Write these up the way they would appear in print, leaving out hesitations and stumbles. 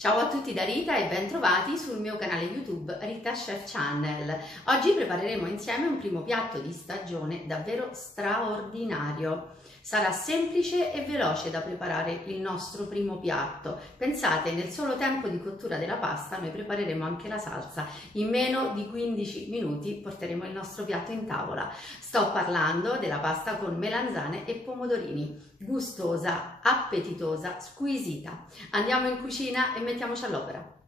Ciao a tutti da Rita e ben trovati sul mio canale YouTube Rita Chef Channel. Oggi prepareremo insieme un primo piatto di stagione davvero straordinario. Sarà semplice e veloce da preparare il nostro primo piatto. Pensate, nel solo tempo di cottura della pasta noi prepareremo anche la salsa. In meno di 15 minuti porteremo il nostro piatto in tavola. Sto parlando della pasta con melanzane e pomodorini. Gustosa, appetitosa, squisita. Andiamo in cucina e mettiamoci all'opera.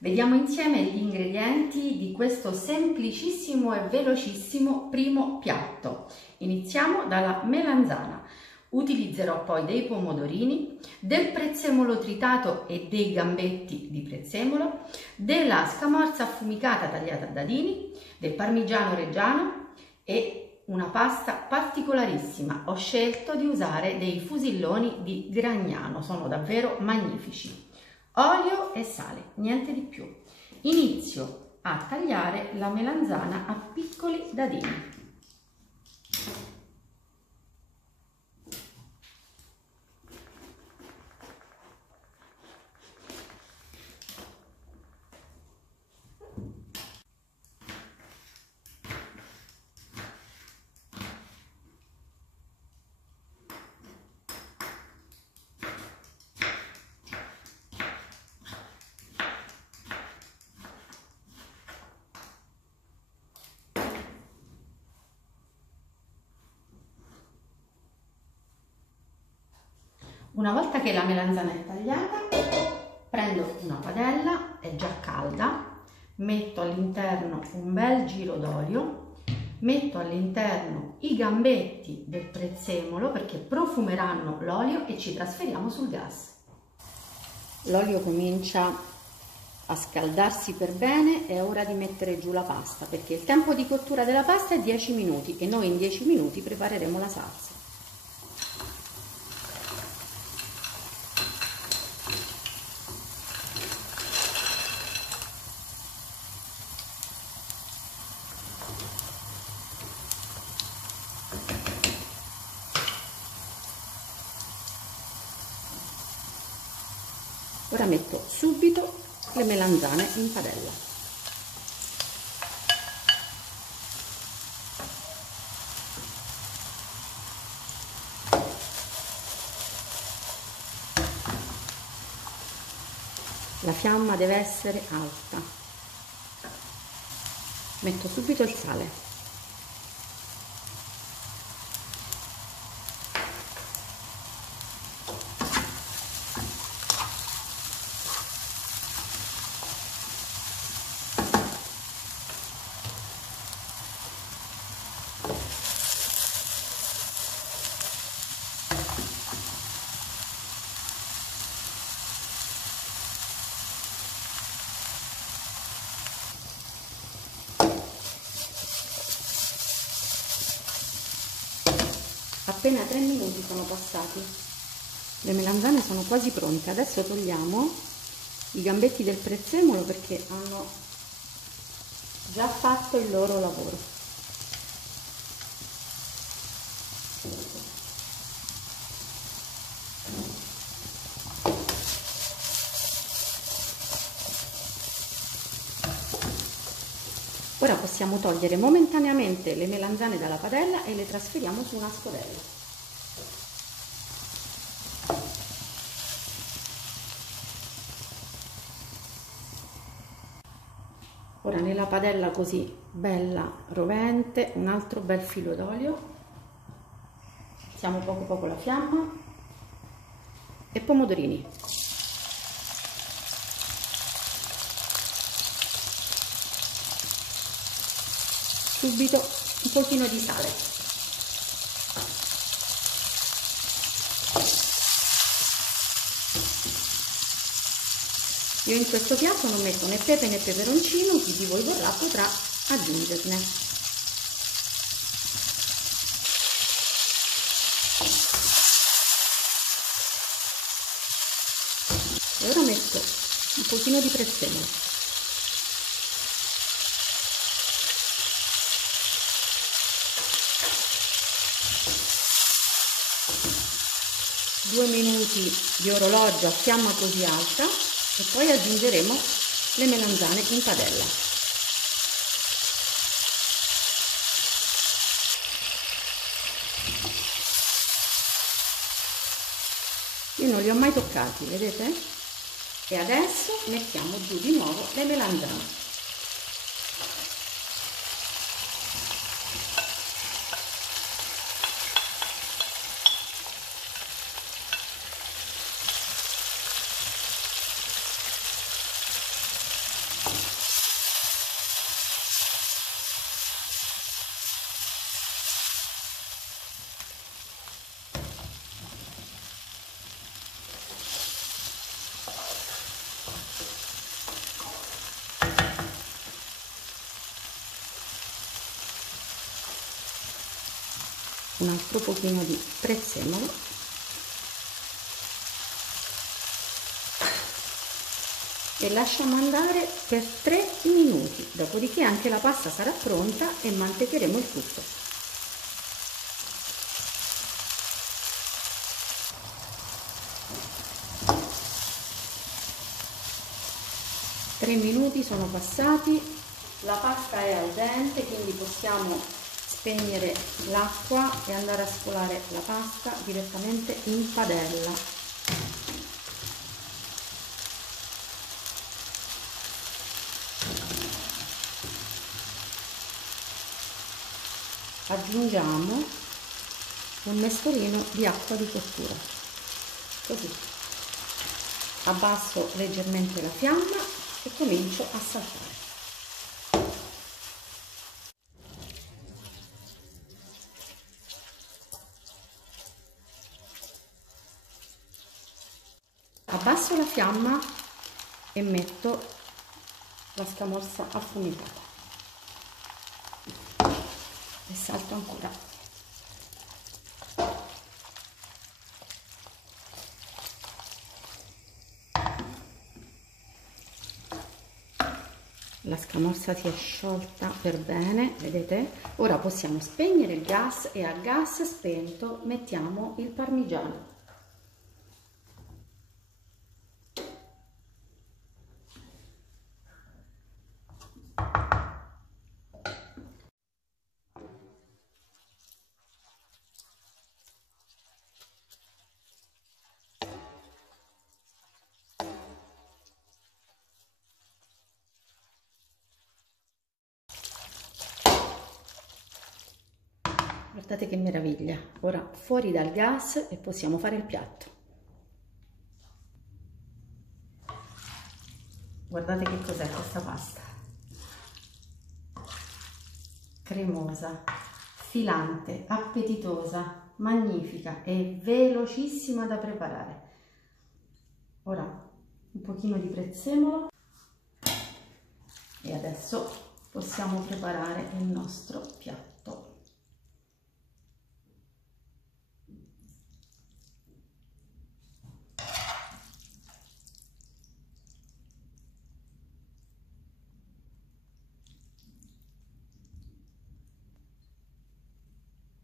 Vediamo insieme gli ingredienti di questo semplicissimo e velocissimo primo piatto. Iniziamo dalla melanzana. Utilizzerò poi dei pomodorini, del prezzemolo tritato e dei gambetti di prezzemolo, della scamorza affumicata tagliata a dadini, del parmigiano reggiano e una pasta particolarissima. Ho scelto di usare dei fusilloni di Gragnano, sono davvero magnifici. Olio e sale, niente di più. Inizio a tagliare la melanzana a piccoli dadini. Una volta che la melanzana è tagliata, prendo una padella, è già calda, metto all'interno un bel giro d'olio, metto all'interno i gambetti del prezzemolo perché profumeranno l'olio e ci trasferiamo sul gas. L'olio comincia a scaldarsi per bene, è ora di mettere giù la pasta perché il tempo di cottura della pasta è 10 minuti e noi in 10 minuti prepareremo la salsa. Ora metto subito le melanzane in padella. La fiamma deve essere alta. Metto subito il sale. Appena 3 minuti sono passati, le melanzane sono quasi pronte. Adesso togliamo i gambetti del prezzemolo perché hanno già fatto il loro lavoro. Ora possiamo togliere momentaneamente le melanzane dalla padella e le trasferiamo su una scodella. Ora nella padella così bella rovente un altro bel filo d'olio, alziamo poco poco la fiamma e pomodorini. Subito un pochino di sale. Io in questo piatto non metto né pepe né peperoncino, chi di voi vorrà potrà aggiungerne. E ora metto un pochino di prezzemolo. 2 minuti di orologio a fiamma così alta e poi aggiungeremo le melanzane in padella. Io non li ho mai toccati, vedete? E adesso mettiamo giù di nuovo le melanzane. Un altro pochino di prezzemolo e lasciamo andare per 3 minuti, dopodiché anche la pasta sarà pronta e mantecheremo il tutto. Tre minuti sono passati, la pasta è al dente, quindi possiamo spegnere l'acqua e andare a scolare la pasta direttamente in padella. Aggiungiamo un mestolino di acqua di cottura, così abbasso leggermente la fiamma e comincio a saltare. Abbasso la fiamma e metto la scamorza affumicata e salto ancora. La scamorza si è sciolta per bene, vedete? Ora possiamo spegnere il gas e a gas spento mettiamo il parmigiano. Guardate che meraviglia! Ora fuori dal gas e possiamo fare il piatto. Guardate che cos'è questa pasta. Cremosa, filante, appetitosa, magnifica e velocissima da preparare. Ora un pochino di prezzemolo e adesso possiamo preparare il nostro piatto.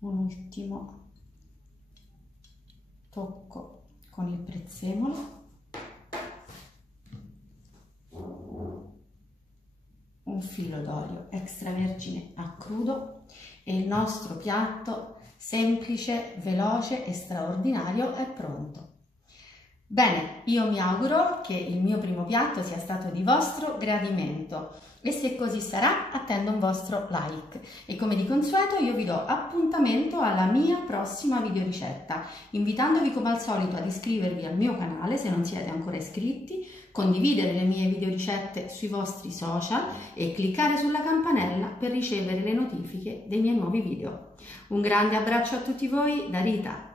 Un ultimo tocco con il prezzemolo, un filo d'olio extravergine a crudo e il nostro piatto semplice, veloce e straordinario è pronto. Bene, io mi auguro che il mio primo piatto sia stato di vostro gradimento e se così sarà attendo un vostro like e come di consueto io vi do appuntamento alla mia prossima videoricetta, invitandovi come al solito ad iscrivervi al mio canale se non siete ancora iscritti, condividere le mie videoricette sui vostri social e cliccare sulla campanella per ricevere le notifiche dei miei nuovi video. Un grande abbraccio a tutti voi da Rita!